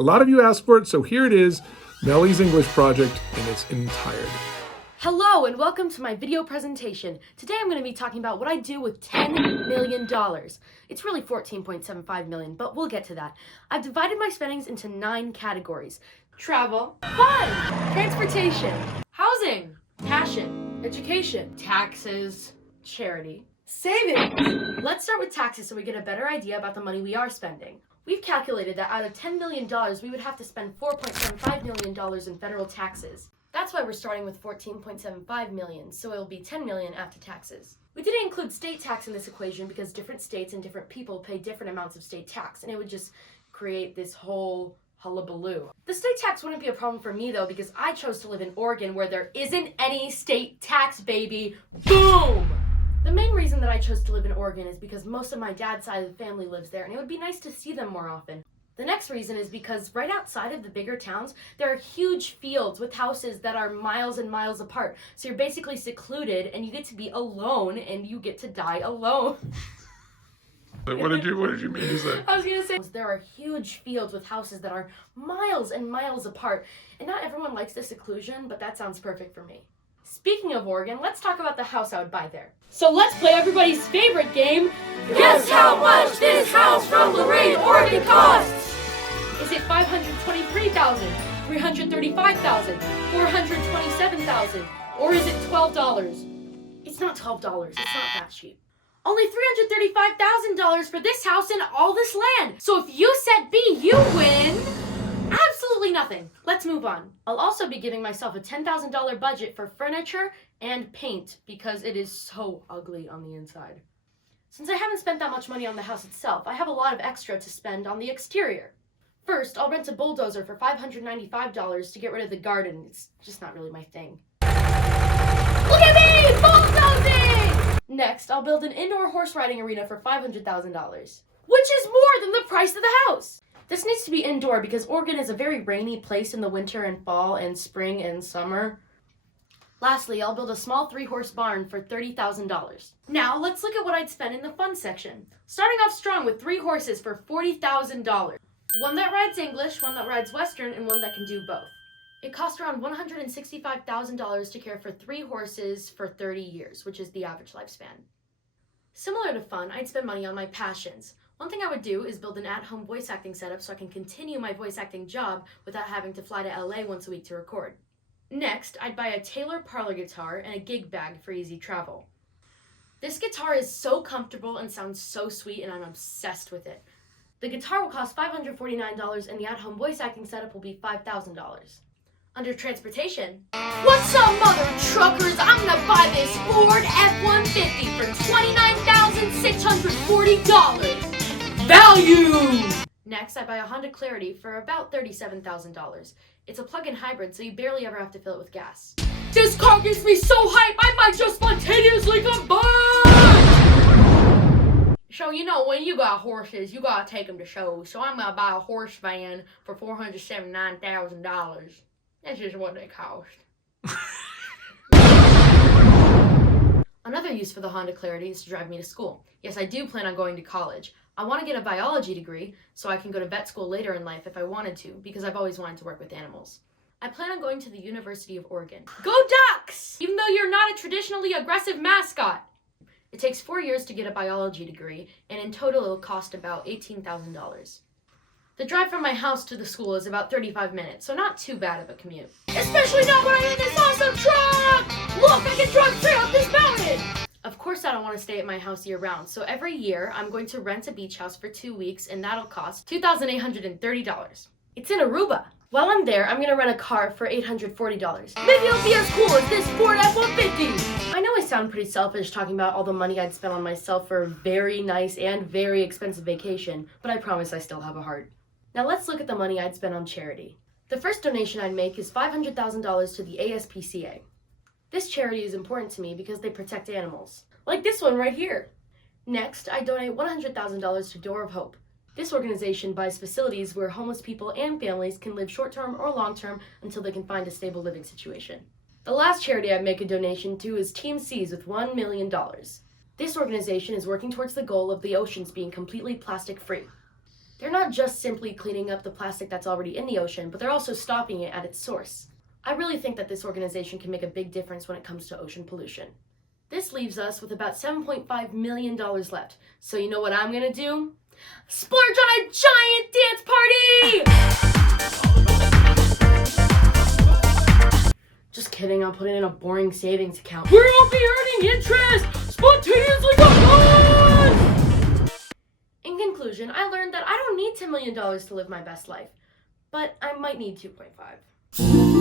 A lot of you asked for it, so here it is, Meli's English project in its entirety. Hello and welcome to my video presentation. Today I'm going to be talking about what I do with $10 million. It's really 14.75 million, but we'll get to that. I've divided my spendings into 9 categories. Travel, fun, transportation, housing, passion, education, taxes, charity, savings. Let's start with taxes so we get a better idea about the money we are spending. We've calculated that out of $10 million, we would have to spend $4.75 million in federal taxes. That's why we're starting with 14.75 million, so it'll be 10 million after taxes. We didn't include state tax in this equation because different states and different people pay different amounts of state tax, and it would just create this whole hullabaloo. The state tax wouldn't be a problem for me though, because I chose to live in Oregon where there isn't any state tax, baby. Boom! The main reason that I chose to live in Oregon is because most of my dad's side of the family lives there, and it would be nice to see them more often. The next reason is because right outside of the bigger towns, there are huge fields with houses that are miles and miles apart. So you're basically secluded and you get to be alone and you get to die alone. What did you mean to say? I was going to say, there are huge fields with houses that are miles and miles apart. And not everyone likes the seclusion, but that sounds perfect for me. Speaking of Oregon, let's talk about the house I would buy there. So let's play everybody's favorite game. Guess how much this house from Lorraine, Oregon costs? Is it $523,000, $335,000, $427,000, or is it $12? It's not $12, it's not that cheap. Only $335,000 for this house and all this land. So if you set B, you win absolutely nothing. Let's move on. I'll also be giving myself a $10,000 budget for furniture and paint because it is so ugly on the inside. Since I haven't spent that much money on the house itself, I have a lot of extra to spend on the exterior. First, I'll rent a bulldozer for $595 to get rid of the garden. It's just not really my thing. Look at me! Bulldozing! Next, I'll build an indoor horse riding arena for $500,000, which is more than the price of the house. This needs to be indoor because Oregon is a very rainy place in the winter and fall and spring and summer. Lastly, I'll build a small 3-horse barn for $30,000. Now, let's look at what I'd spend in the fun section. Starting off strong with 3 horses for $40,000. One that rides English, one that rides Western, and one that can do both. It costs around $165,000 to care for 3 horses for 30 years, which is the average lifespan. Similar to fun, I'd spend money on my passions. One thing I would do is build an at-home voice acting setup so I can continue my voice acting job without having to fly to LA once a week to record. Next, I'd buy a Taylor parlor guitar and a gig bag for easy travel. This guitar is so comfortable and sounds so sweet, and I'm obsessed with it. The guitar will cost $549 and the at-home voice acting setup will be $5,000. Under transportation, what's up, mother truckers? I'm gonna buy this Ford F-150 for $29,640. Value! Next, I buy a Honda Clarity for about $37,000. It's a plug-in hybrid, so you barely ever have to fill it with gas. This car gets me so hype, I might just spontaneously combust! So, you know, when you got horses, you gotta take them to shows. So I'm gonna buy a horse van for $479,000. That's just what they cost. Another use for the Honda Clarity is to drive me to school. Yes, I do plan on going to college. I want to get a biology degree so I can go to vet school later in life if I wanted to, because I've always wanted to work with animals. I plan on going to the University of Oregon. Go Ducks! Even though you're not a traditionally aggressive mascot. It takes 4 years to get a biology degree, and in total it'll cost about $18,000. The drive from my house to the school is about 35 minutes, so not too bad of a commute. Especially not when I'm in this awesome truck! Look, I can drive straight up this mountain! Of course I don't want to stay at my house year-round, so every year I'm going to rent a beach house for 2 weeks, and that'll cost $2,830. It's in Aruba. While I'm there, I'm going to rent a car for $840. Maybe it'll be as cool as this Ford F-150! I know I sound pretty selfish talking about all the money I'd spend on myself for a very nice and very expensive vacation, but I promise I still have a heart. Now let's look at the money I'd spend on charity. The first donation I'd make is $500,000 to the ASPCA. This charity is important to me because they protect animals, like this one right here. Next, I donate $100,000 to Door of Hope. This organization buys facilities where homeless people and families can live short-term or long-term until they can find a stable living situation. The last charity I make a donation to is Team Seas with $1 million. This organization is working towards the goal of the oceans being completely plastic-free. They're not just simply cleaning up the plastic that's already in the ocean, but they're also stopping it at its source. I really think that this organization can make a big difference when it comes to ocean pollution. This leaves us with about $7.5 million left. So you know what I'm gonna do? Splurge on a giant dance party! Just kidding, I'll put it in a boring savings account where I'll be earning interest spontaneously In conclusion, I learned that I don't need $10 million to live my best life, but I might need 2.5.